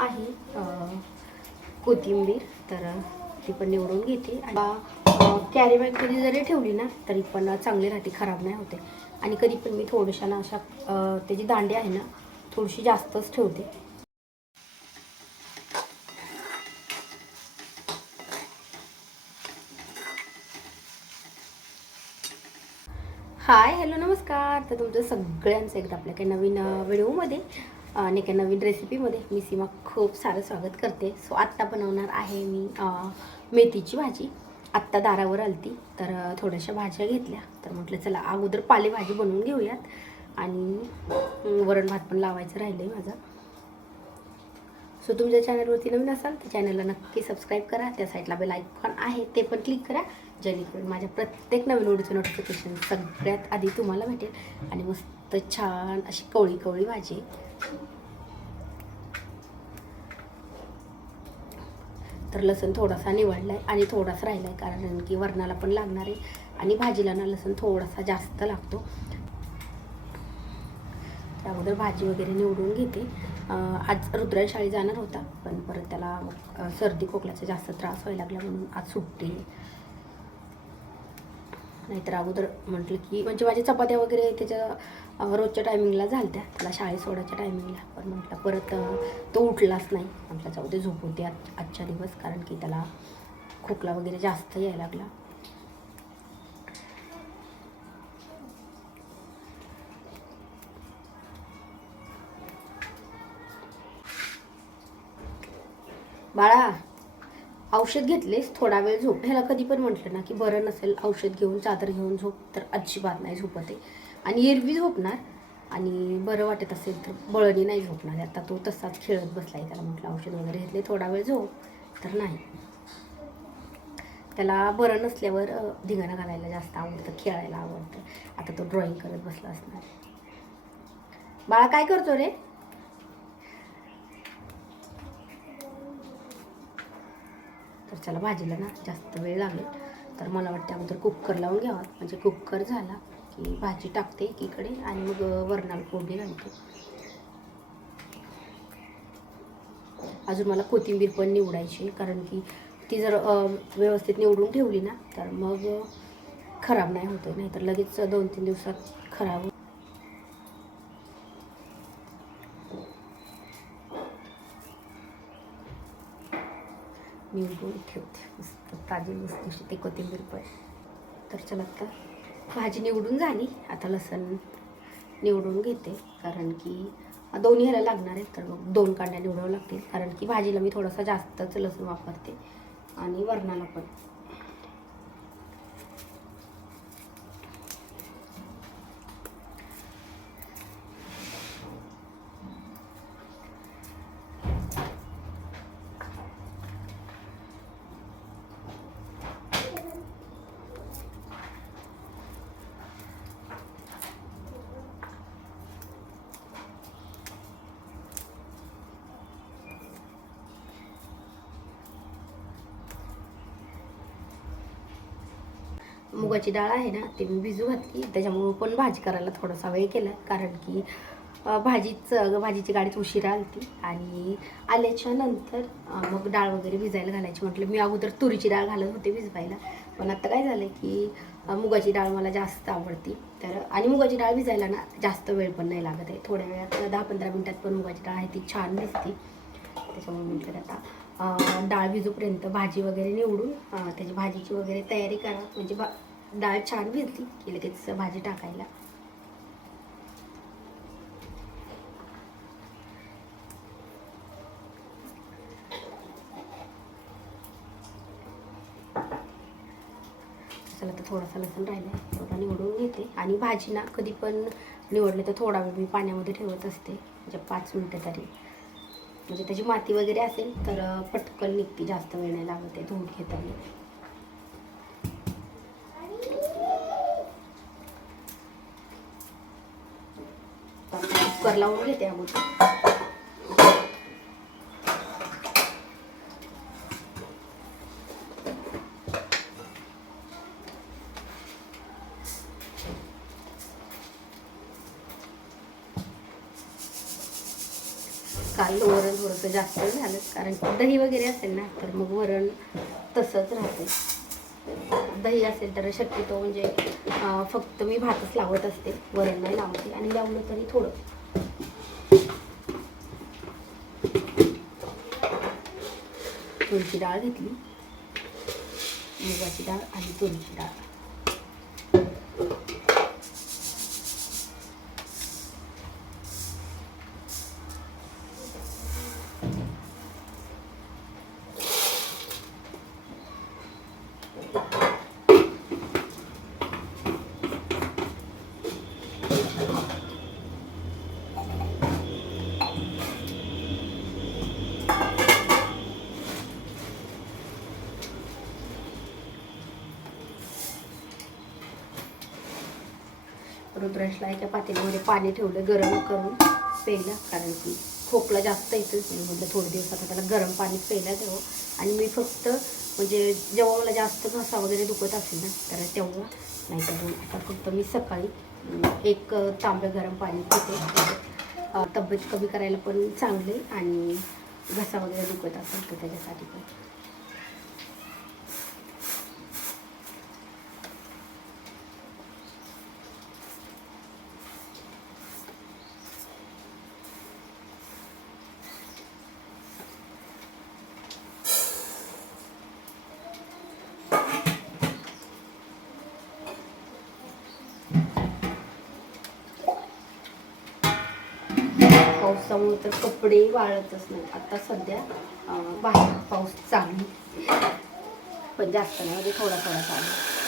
आहे कोथिंबीर, तर ती पण निवडून घेते. कॅरी बॅगमध्ये जरी ठेवली ना तरी पण चांगली राहते, खराब नाही होते. आणि कधी पण मी थोड्याशा ना अशा त्याची दांडी आहे ना थोडीशी जास्तच ठेवते. हाय, हॅलो, नमस्कार. तर तुमचं सगळ्यांचं एकदा आपल्या काही नवीन व्हिडिओमध्ये आणि काही नवीन रेसिपीमध्ये मी सीमा खूप सारं स्वागत करते. सो आत्ता बनवणार आहे मी मेथीची भाजी. आत्ता दारावर आलती तर थोड्याशा भाज्या घेतल्या, तर म्हटलं चला अगोदर पालेभाजी बनवून घेऊयात आणि वरण भात पण लावायचं राहिलं आहे माझं. सो तुमच्या चॅनलवरती नवीन असाल तर चॅनलला नक्की सबस्क्राईब करा. त्या साईडला बेल आयकॉन आहे ते पण क्लिक करा, जेणेकरून माझ्या प्रत्येक नवीन व्हिडिओचं नोटिफिकेशन सगळ्यात आधी तुम्हाला भेटेल. आणि मस्त छान अशी कवळी कवळी भाजी. तर लसूण थोडासा निवडला आहे आणि थोडासा राहिला आहे, कारण की वरणाला पण लागणार आहे आणि भाजीला ना लसूण थोडासा जास्त लागतो. त्याअगोदर भाजी वगैरे निवडून घेते. आज रुद्रा शाळेत जाणार होता, पण परत त्याला सर्दी खोकल्याचा जास्त त्रास व्हायला लागला म्हणून आज सुट्टी. नाहीतर अगोदर म्हटलं की म्हणजे माझ्या चपात्या वगैरे त्याच्या रोजच्या टायमिंगला झाल्या, त्याला शाळेत सोडायच्या टायमिंगला. पण म्हटलं परत तो उठलाच नाही, म्हटलं जाऊ दे झोप होते आजच्या दिवस, कारण की त्याला खोकला वगैरे जास्त यायला लागला. बाळा, औषध घेतलेस, थोडा वेळ झोप. ह्याला कधी पण म्हटलं ना की बरं नसेल औषध घेऊन चादर घेऊन झोप, तर अजिबात नाही झोपते. आणि एरवी झोपणार, आणि बरं वाटत असेल तर बळणी नाही झोपणार. आता तो तसाच खेळत बसलाय. त्याला म्हटलं औषध वगैरे घेतले, थोडा वेळ झोप, तर नाही. त्याला बरं नसल्यावर धिंगाणा घालायला जास्त आवडतं, खेळायला आवडतं. आता तो ड्रॉइंग करत बसला असणार. बाळा काय करतो रे? तर चला भाजीला ना जास्त वेळ लागेल, तर मला वाटतं अगोदर कुकर लावून घ्यावा. म्हणजे कुकर झाला की भाजी टाकते एकीकडे आणि मग वरणाला फोडणी घालते. अजून मला कोथिंबीर पण निवडायची, कारण की ती जर व्यवस्थित निवडून ठेवली ना तर मग खराब नाही होते, नाही तर लगेच 2-3 दिवसात खराब. निवडून ठेवते मस्त ताजी मस्त ते कोथिंबीर पण. तर चला आता भाजी निवडून झाली. आता लसूण निवडून घेते, कारण की दोन्ही ह्याला लागणार आहे, तर मग 2 कांड्या निवडावं लागतील, कारण की भाजीला मी थोडासा जास्तच लसूण वापरते आणि वरणाला पण. मुगाची डाळ आहे ना ती मी भिजू घातली, त्याच्यामुळं पण भाजी करायला थोडासा वेळ केला, कारण की भाजीची गाडीच उशिरा आली आणि आल्याच्या नंतर मग डाळ वगैरे भिजायला घालायची. म्हटलं मी अगोदर तुरीची डाळ घालत होते भिजवायला, पण आता काय झालं की मुगाची डाळ मला जास्त आवडती. तर आणि मुगाची डाळ भिजायला ना जास्त वेळ पण नाही लागत आहे, थोड्या वेळात 10-15 मिनटात पण मुगाची डाळ आहे ती छान भिजते. त्याच्यामुळे म्हटलं आता डाळ भिजूपर्यंत भाजी वगैरे निवडून त्याची भाजीची वगैरे तयारी करा, म्हणजे डाळ छान भिजली की लगेच भाजी टाकायला. चला तर थोडासा लसूण राहिला आहे, थोडा निवडून घेते. आणि भाजी ना कधी पण निवडले तर थोडा वेळ मी पाण्यामध्ये ठेवत असते, म्हणजे 5 मिनटं तरी, म्हणजे त्याची माती वगैरे असेल तर पटकन निघते, जास्त वेळ नाही लागत आहे धुवून घेताना. कुकर लावून घेते अगोदर. काल वरण थोडंसं जास्त झालं, कारण दही वगैरे असेल ना तर मग वरण तसंच राहते. दही असेल तर शक्यतो म्हणजे फक्त मी भातच लावत असते, वरण नाही लावते, आणि लावलं तरी थोडं. तुरीची डाळ घेतली, मुगाची डाळ आणि तुरीची डाळ. रुद्रांशला एका पातेल्यामध्ये पाणी ठेवलं गरम करून प्यायला, कारण की खोकला जास्त येतो. म्हटलं थोडे दिवस आता त्याला गरम पाणी प्यायला द्यावं. आणि मी फक्त म्हणजे जेव्हा मला जास्त घसा वगैरे दुखत असेल ना तर तेव्हा, नाही तर आता फक्त मी सकाळी 1 तांबे गरम पाणी पिते. तब्येत कमी करायला पण चांगले, आणि घसा वगैरे दुखत असेल तर त्याच्यासाठी पण. पावसामुळे तर कपडे वाळतच नाही. आता सध्या बाहेर पाऊस चालू, पण जास्त नाही, म्हणजे थोडा थोडा चालू.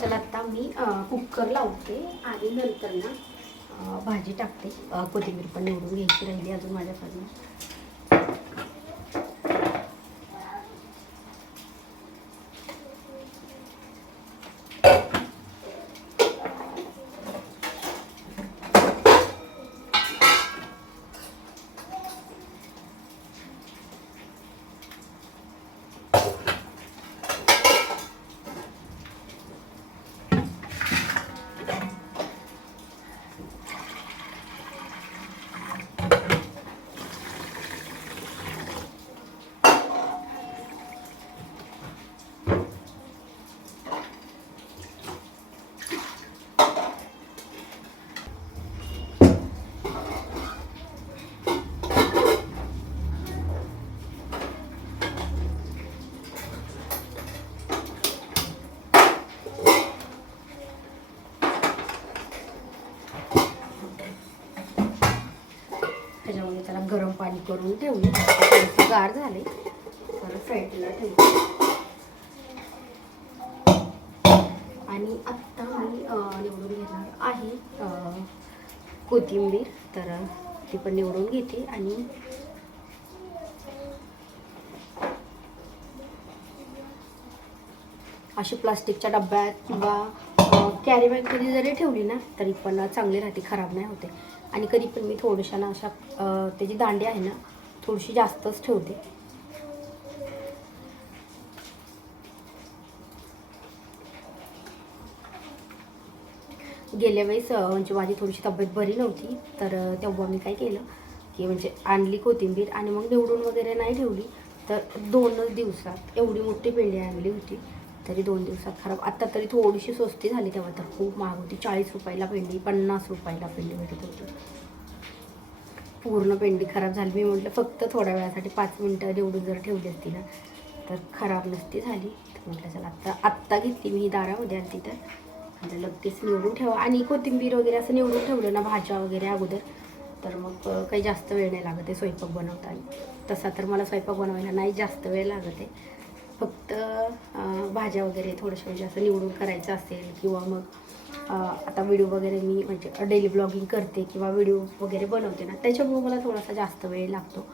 चला आता मी कुकर लावते, आणि नंतर ना भाजी टाकते. कोथिंबीर पण निवडून घ्यायची राहिली अजून माझ्याकडनं. त्याच्यामध्ये त्याला गरम पाणी करून ठेवले, थोडंसं गार झाले तर साईडला ठेवले. आणि आत्ता मी निवडून घेणार आहे कोथिंबीर, तर ती पण निवडून घेते. आणि अशी प्लास्टिकच्या डब्यात किंवा कॅरी बॅगमध्ये जरी ठेवली ना तरी पण चांगली राहते, खराब नाही होते. आणि कधी पण मी थोड्याशा ना अशा त्याची दांडी आहे ना थोडीशी जास्तच ठेवते. गेल्या वेळेस म्हणजे माझी थोडीशी तब्येत बरी नव्हती, तर तेव्हा मी काय केलं की म्हणजे आणली कोथिंबीर आणि मग निवडून वगैरे नाही ठेवली, तर 2च दिवसात एवढी मोठी पेंडी आणली होती, तरी 2 दिवसात खराब. आत्ता तरी थोडीशी स्वस्ती झाली, तेव्हा तर खूप महाग होती. 40 रुपयाला पेंडी, 50 रुपयाला पेंडी भेटत होती. पूर्ण पेंडी खराब झाली. मी म्हटलं फक्त थोड्या वेळासाठी 5 मिनटं निवडून जर ठेवली असती ना तर खराब नसती झाली. तर म्हटलं चला आत्ता घेतली मी, दारामध्ये आली तर म्हटलं लगेच निवडून ठेवा. आणि कोथिंबीर वगैरे असं निवडून ठेवलं ना, भाज्या वगैरे अगोदर, तर मग काही जास्त वेळ नाही लागत आहे स्वयंपाक बनवताना. तसा तर मला स्वयंपाक बनवायला नाही जास्त वेळ लागत आहे. फक्त भाज्या वगैरे थोडंसं म्हणजे असं निवडून करायचं असेल, किंवा मग आता व्हिडिओ वगैरे मी म्हणजे डेली ब्लॉगिंग करते किंवा व्हिडिओ वगैरे बनवते ना, त्याच्यामुळे मला थोडासा जास्त वेळ लागतो.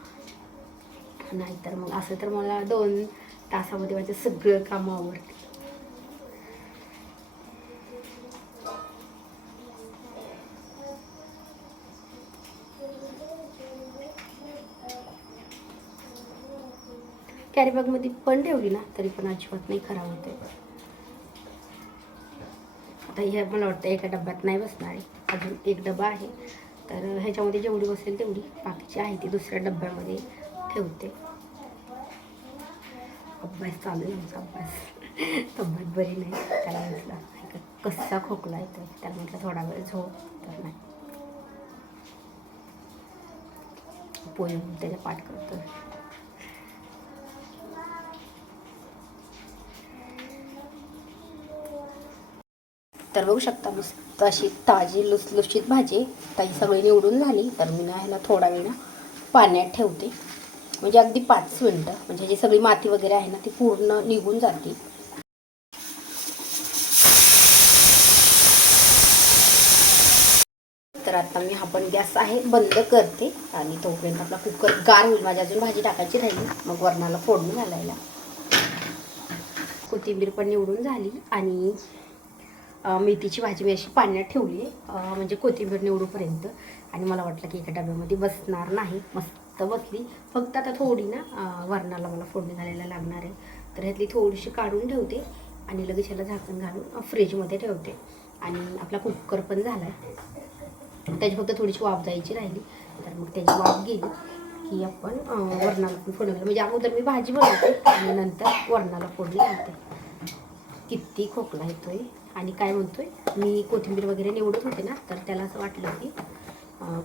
नाहीतर मग असं तर मला 2 तासामध्ये माझं सगळं काम आवडते. कॅरीबॅगमध्ये पण ठेवली ना तरी पण अजिबात नाही खराब होते. आता हे मला वाटतं एका डब्यात नाही बसणार आहे, अजून एक डबा आहे, तर ह्याच्यामध्ये जेवढी बसेल तेवढी, बाकीची आहे ती दुसऱ्या डब्यामध्ये ठेवते. अभ्यास चालू आहे आमचा, अभ्यास. तब्येत बरी नाही, त्याला म्हटलं कसा खोकला येतो, त्याला म्हटलं थोडा वेळ झोप, तर नाही पोयम त्याच्या पाठ करतो. तर बघू शकता मस्त अशी ताजी लुसलुशीत भाजी. ताई सगळी निवडून झाली, तर मी ना ह्याला थोडा वेळ ना पाण्यात ठेवते, म्हणजे अगदी 5 मिनटं, म्हणजे जी सगळी माती वगैरे आहे ना ती पूर्ण निघून जाते. तर आता मी हा पण गॅस आहे बंद करते, आणि तोपर्यंत आपला कुकर गार होईल. माझी अजून भाजी टाकायची राहिली, मग वरणाला फोडणी घालायला. कोथिंबीर पण निवडून झाली, आणि मेथीची भाजी मी अशी पाण्यात ठेवली आहे, म्हणजे कोथिंबीर निवडूपर्यंत. आणि मला वाटलं की एका डब्यामध्ये बसणार नाही, मस्त बसली. फक्त आता थोडी ना वरणाला मला फोडणी घालायला लागणार आहे, तर ह्यातली थोडीशी काढून ठेवते आणि लगेच ह्याला झाकण घालून फ्रीजमध्ये ठेवते. आणि आपला कुकर पण झाला आहे, त्याची फक्त थोडीशी वाफ जायची राहिली, तर मग त्याची वाफ गेली की आपण वरणाला पण फोडणी घालू. म्हणजे अगोदर मी भाजी बनवते आणि नंतर वरणाला फोडणी घालते. किती खोकला येतोय आणि काय म्हणतोय, मी कोथिंबीर वगैरे निवडत होते ना, तर त्याला असं वाटलं की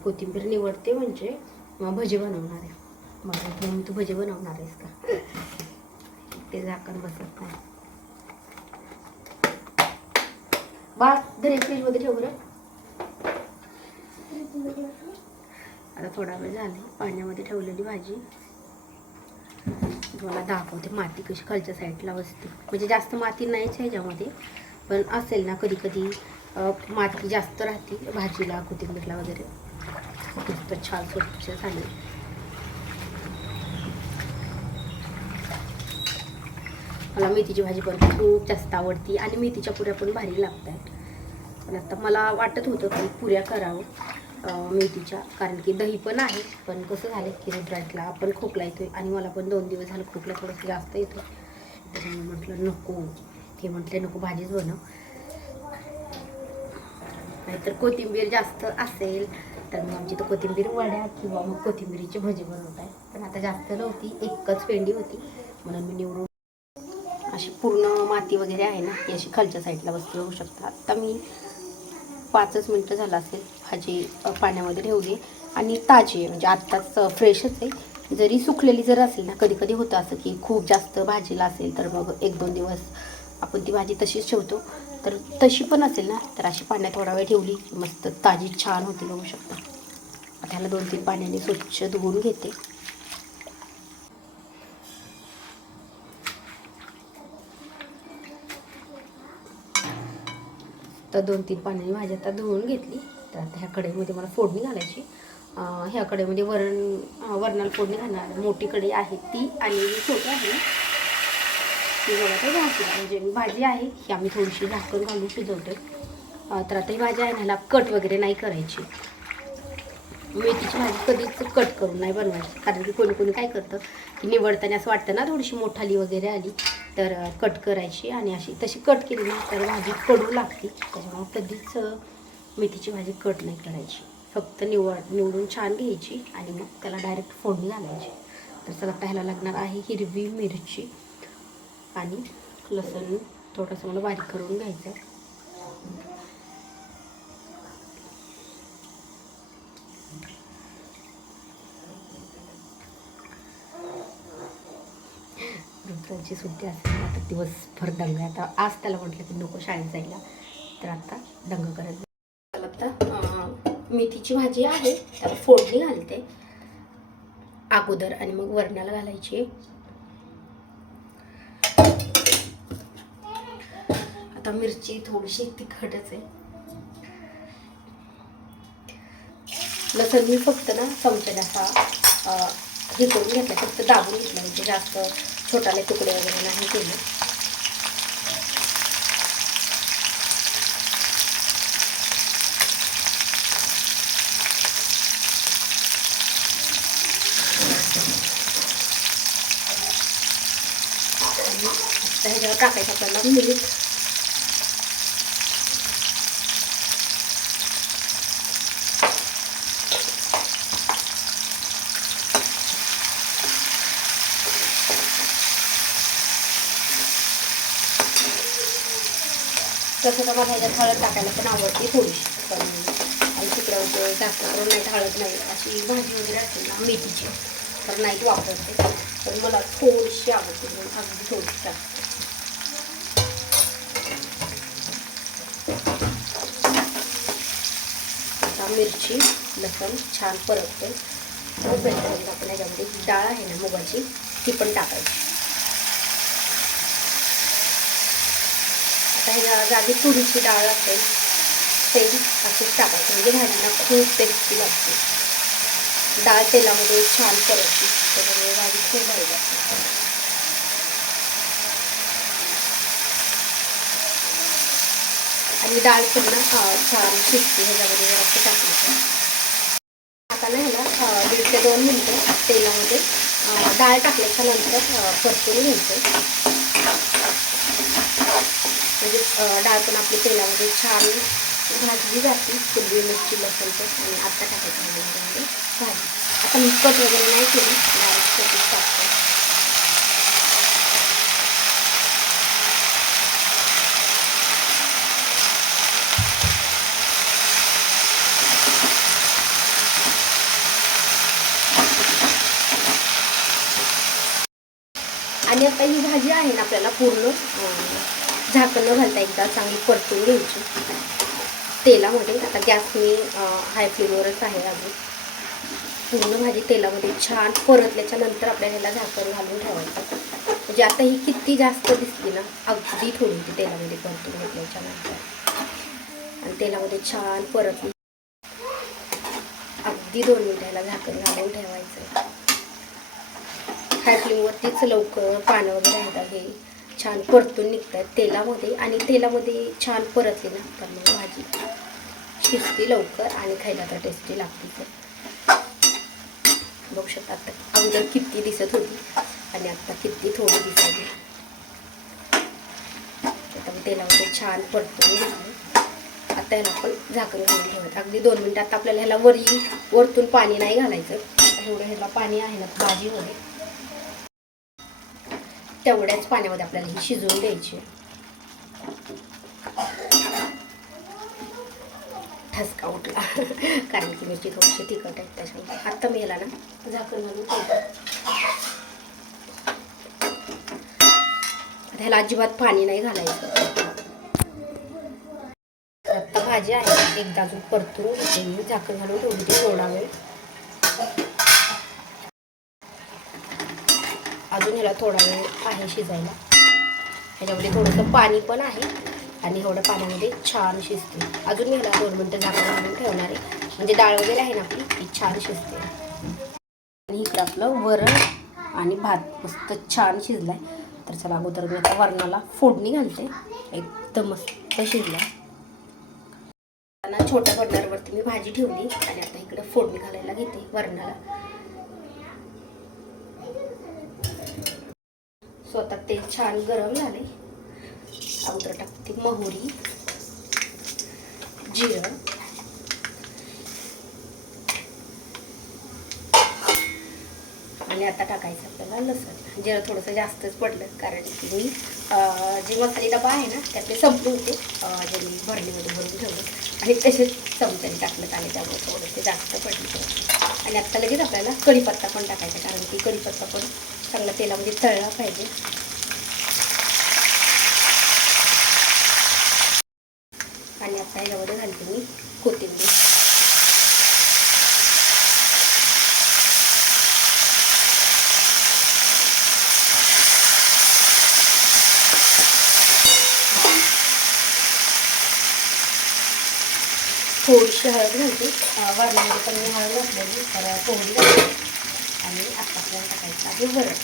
कोथिंबीर निवडते म्हणजे भजी बनवणार आहे. मग तू भजी बनवणार आहेस का, ते झाकण बसत नाही. बा घरी फ्रीजमध्ये ठेव बरं. आता थोडा वेळ झाला पाण्यामध्ये ठेवलेली भाजी. तुम्हाला दाखवते माती कशी खालच्या साईडला बसते, म्हणजे जास्त माती नाहीच ह्याच्यामध्ये, पण असेल ना कधी कधी माती जास्त राहते भाजीला, कोथिंबीरला वगैरे. मस्त छान स्वच्छ झाले. मला मेथीची भाजी पण खूप जास्त आवडती, आणि मेथीच्या पुऱ्या पण भारी लागतात. पण आता मला वाटत होतं की पुऱ्या करावं मेथीच्या, कारण की दही पण आहे. पण कसं झालं की रुद्राजला आपण खोकला येतोय, आणि मला पण 2 दिवस झालं खोकला थोडंसं जास्त येतो, त्याच्यामुळे म्हटलं नको, ते म्हटले नको भाजीच बनव. नाहीतर कोथिंबीर जास्त असेल तर मग आमची तर कोथिंबीर वड्या किंवा मग कोथिंबीरीची भजी बनवत आहे. पण आता जास्त नव्हती, एकच पेंडी होती, म्हणून मी निवडून. अशी पूर्ण माती वगैरे आहे ना ती अशी खालच्या साईडला बसली होऊ शकता. आता मी 5च मिनटं झालं असेल भाजी पाण्यामध्ये ठेवली, आणि ताजी आहे, म्हणजे आत्ताच फ्रेशच आहे. जरी सुकलेली जर असेल ना, कधी कधी होतं असं की खूप जास्त भाजीला असेल तर मग 1-2 दिवस आपण ती भाजी तशीच ठेवतो, तर तशी पण असेल ना तर अशी पाण्यात थोडा वेळ ठेवली मस्त ताजी छान होती, बघू शकता. आता ह्याला 2-3 पाण्याने स्वच्छ धुवून घेते. तर 2-3 पाण्याने भाजी आता धुवून घेतली. तर आता ह्या कढईमध्ये मला फोडणी घालायची. ह्या कढईमध्ये वरणाला फोडणी घालणार. मोठी कढई आहे ती, आणि छोटी आहे ती बघा तर भाजी, म्हणजे भाजी आहे ही आम्ही थोडीशी झाकण घालून शिजवतो. तर आता ही भाजी आहे ना, ह्याला कट वगैरे नाही करायची. मेथीची भाजी कधीच कट करून नाही बनवायची, कारण की कोणी कोणी काय करतं की निवडताना असं वाटतं ना थोडीशी मोठाली वगैरे आली तर कट करायची, आणि अशी तशी कट केली ना तर भाजी कडू लागते. त्याच्यामुळे कधीच मेथीची भाजी कट नाही करायची, फक्त निवडून छान घ्यायची आणि मग त्याला डायरेक्ट फोडणी घालायची. तर चला आता ह्याला लागणार आहे हिरवी मिरची आणि लसूण थोडंसं मला बारीक करून घ्यायचं आहे. रुद्राची सुट्टी असेल आता दिवसभर दंग. आता आज त्याला म्हटलं की नको शाळेत जायला, तर आता दंग करत. आता मेथीची भाजी आहे त्याला फोडणी घालते अगोदर आणि मग वरणाला घालायची. आता मिरची थोडीशी तिखटच आहे. लसूण मी फक्त ना चमच्याने असा हे करून घेतला, फक्त दाबून घेतला, म्हणजे जास्त छोटाले तुकडे वगैरे नाही केले. आता ह्याच्यावर टाकायचं आपल्याला मीठ. तसं तर मला ह्याच्यात हळद टाकायला पण आवडते थोडीशी, पण आणि तिकडं जास्त करून नाही हळद नाही, अशी भाजी वगैरे असते ना मेथीची तर नाहीच वापरते, पण मला थोडीशी आवडते म्हणून अगदी थोडीशी टाकते. आता मिरची लसूण छान परतते. आपण ह्याच्यामध्ये डाळ आहे ना मुगाची ती पण टाकायची. आता ह्या जागी तुरीची डाळ असेल तेल असेच टाकायचं, म्हणजे भाजीला खूप टेस्टी लागते. डाळ तेलामध्ये छान परतते त्याच्यामुळे भाजी खूप भारी लागते. आणि डाळ पण ना छान शिजते ह्याच्यामध्ये जर असं टाकायचं. आता ना ह्याला 1.5 ते 2 मिनटं तेलामध्ये डाळ टाकल्याच्या नंतर परतून घ्यायचं, म्हणजे डाळ पण आपली तेलामध्ये छान भाजली जाते. हिरवी मिरची लसूणचं आणि आता टाकायचं ह्याच्यामध्ये भाजी. आता मी कट वगैरे नाही केली, डायरेक्ट कटच टाकते. आणि आता ही भाजी आहे ना आपल्याला पूर्ण झाकण न घालता एकदा चांगली परतून घ्यायची तेलामध्ये. आता गॅस मी हाय फ्लेमवरच आहे. अजून पूर्ण भाजी तेलामध्ये छान परतल्याच्या नंतर आपल्याला ह्याला झाकण घालून ठेवायचं. म्हणजे आता ही किती जास्त दिसली ना अगदी थोडी ती तेलामध्ये परतून घेतल्याच्या नंतर, आणि तेलामध्ये छान परतली अगदी 2 मिनिटं ह्याला झाकण घालून ठेवायचं. हाय फ्लेमवरतीच लवकर पानं वगैरे आहेत हे छान परतून निघतात तेलामध्ये, आणि तेलामध्ये छान परतली ना तर मग भाजी शिजते लवकर आणि खायला तर टेस्टी लागते. बघू शकता आता अगोदर किती दिसत होती आणि आता किती थोडी दिसायची. आता मी तेलामध्ये छान परतून घेतली. आता ह्याला आपण झाकण घालून ठेवायचं अगदी 2 मिनिटं. आता आपल्याला ह्याला वरतून पाणी नाही घालायचं. एवढं ह्याला पाणी आहे ना भाजीमध्ये, तेवढ्याच पाण्यामध्ये आपल्याला ही शिजवून द्यायची. ठसका उठला कारण की मिरची थोडीशी तिखट आहे त्याच्यामुळे. आता मी याला ना झाकण घालून ठेवतो. ह्याला अजिबात पाणी नाही घालायचं. आता भाजी आहे एकदा अजून परतून घेते मी, झाकण घालून ठेवली थोडा वेळ. अजून ह्याला थोडा वेळ आहे शिजायला. ह्याच्यामध्ये थोडंसं पाणी पण आहे आणि एवढं पाण्यामध्ये छान शिजते. अजून मी ह्याला 2 मिनिटं झाकण घालून ठेवणार आहे, म्हणजे डाळ वगैरे आहे ना आपली ती छान शिजते. आणि इकडं आपलं वरण आणि भात मस्त छान शिजलाय. तर चला अगोदर मी आता वरणाला फोडणी घालते. एकदम मस्त शिजला. छोट्या बर्नरवरती मी भाजी ठेवली आणि आता इकडे फोडणी घालायला घेते वरणाला. स्वतः तेल छान गरम झाले. अगोदर टाकते मोहरी, जिरं, आणि आणि आता टाकायचं आपल्याला लसूण. जिरं थोडंसं जास्तच पडलं कारण की मी जे मसाले डबा आहे ना त्यातले संपले होते, जे मी भरणीमध्ये भरून ठेवले आणि तसेच चमच्याने टाकण्यात आले, त्यामुळे थोडेसे जास्त पडले. आणि आत्ता लगेच आपल्याला कढीपत्ता पण टाकायचा कारण की कढीपत्ता पण चांगला तेलामध्ये तळला पाहिजे. आणि आता याच्यामध्ये घालते मी कोथिंबीर. थोडीशी हळद घालते, वरणामध्ये पण मी हळद घातलेली तर थोडी घालते. आणि आता आपल्याला टाकायचं आहे वरण.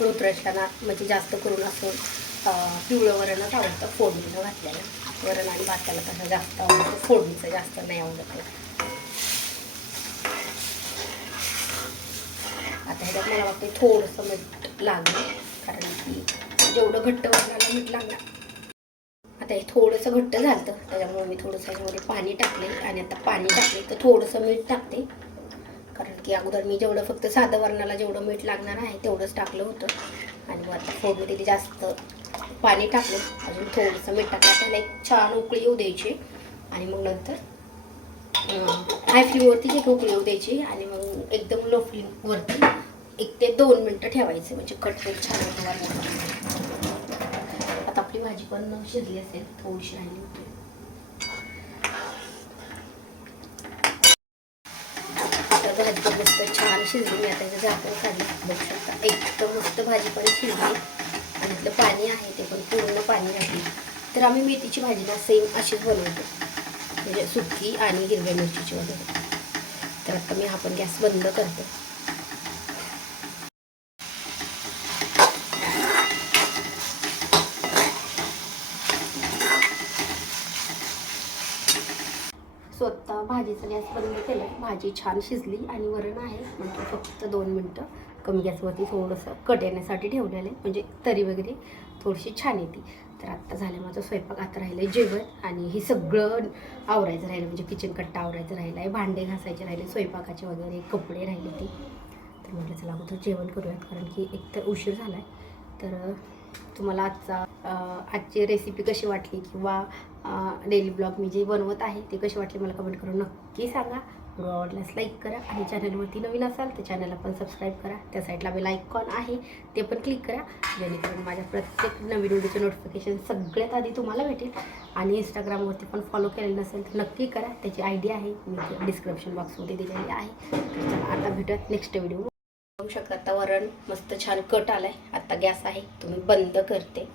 ऋतुराष्ट्रांना म्हणजे जास्त करून असं पिवळं वरणच आवडतं, फोडणीनं घातलेलं. वरण आणि भाताला तसं जास्त आवडतं, फोडणीचं जास्त नाही आवडत. आता ह्याच्यात मला वाटतं थोडंसं मीठ लागलं कारण की जेवढं घट्ट वरणाला मीठ लागणार. आता हे थोडंसं घट्ट झालं त्याच्यामुळे मी थोडंसं ह्याच्यामध्ये पाणी टाकले आणि आता पाणी टाकले तर थोडंसं मीठ टाकते कारण की अगोदर मी जेवढं फक्त साधं वरणाला जेवढं मीठ लागणार आहे तेवढंच टाकलं होतं. आणि मग आता फोडणी दिली, जास्त पाणी टाकलं, अजून थोडंसं मीठ टाकलं. त्याला एक छान उकळी येऊ द्यायची आणि मग नंतर हाय फ्लेमवरती एक उकळी येऊ द्यायची आणि मग एकदम लो फ्लेमवरती 1 ते 2 मिनटं ठेवायचं म्हणजे कटकट छान होतं. आता आपली भाजी पण शिजली असेल, थोडीशी राहिली होती. भाजी पण मस्त छान शिजली. मी आता झाकण काढली, बघू शकता एकदम मस्त भाजी पण शिजली आणि इथलं पाणी आहे ते पण पूर्ण पाणी राहिली. तर आम्ही मेथीची भाजी ना सेम अशीच बनवतो, म्हणजे सुकी आणि हिरव्या मिरचीची वगैरे. तर आता मी हा पण गॅस बंद करते. स्वतः भाजीचा गॅस बंद केला, भाजी छान शिजली आणि वरण आहे म्हणजे फक्त 2 मिनटं कमी गॅसवरती थोडंसं कट येण्यासाठी ठेवलेलं आहे, म्हणजे तरी वगैरे थोडीशी छान येते. तर आत्ता झालं माझं स्वयंपाक. आता राहिलं आहे जेवण आणि हे सगळं आवरायचं राहिलं, म्हणजे किचन कट्टा आवरायचं राहिलं आहे, भांडे घासायचे राहिले, स्वयंपाकाचे वगैरे कपडे राहिले ते. तर म्हटलं चला अगोदर जेवण करूयात कारण की एकतर उशीर झाला आहे. तर तुम्हाला आजची रेसिपी कशी वाटली किंवा डेली ब्लॉग मी जे बनवत आहे ते कसे वाटले मला कमेंट करून नक्की सांगा. व्हिडिओ आवडल्यास लाईक करा आणि चॅनलवरती नवीन असाल तर चॅनलला पण सबस्क्राईब करा. त्या साईडला बेल आयकॉन आहे ते पण क्लिक करा जेणेकरून माझ्या प्रत्येक नवीन व्हिडिओचं नोटिफिकेशन सगळ्यात आधी तुम्हाला भेटेल. आणि इंस्टाग्रामवरती पण फॉलो केलेलं नसेल तर नक्की करा, त्याची आयडी आहे मी डिस्क्रिप्शन बॉक्समध्ये दिलेली आहे. तर चला आता भेटूयात नेक्स्ट व्हिडिओ. बघू शकता आता वरण मस्त छान कट आलाय. आता गॅस आहे तुम्ही बंद करते.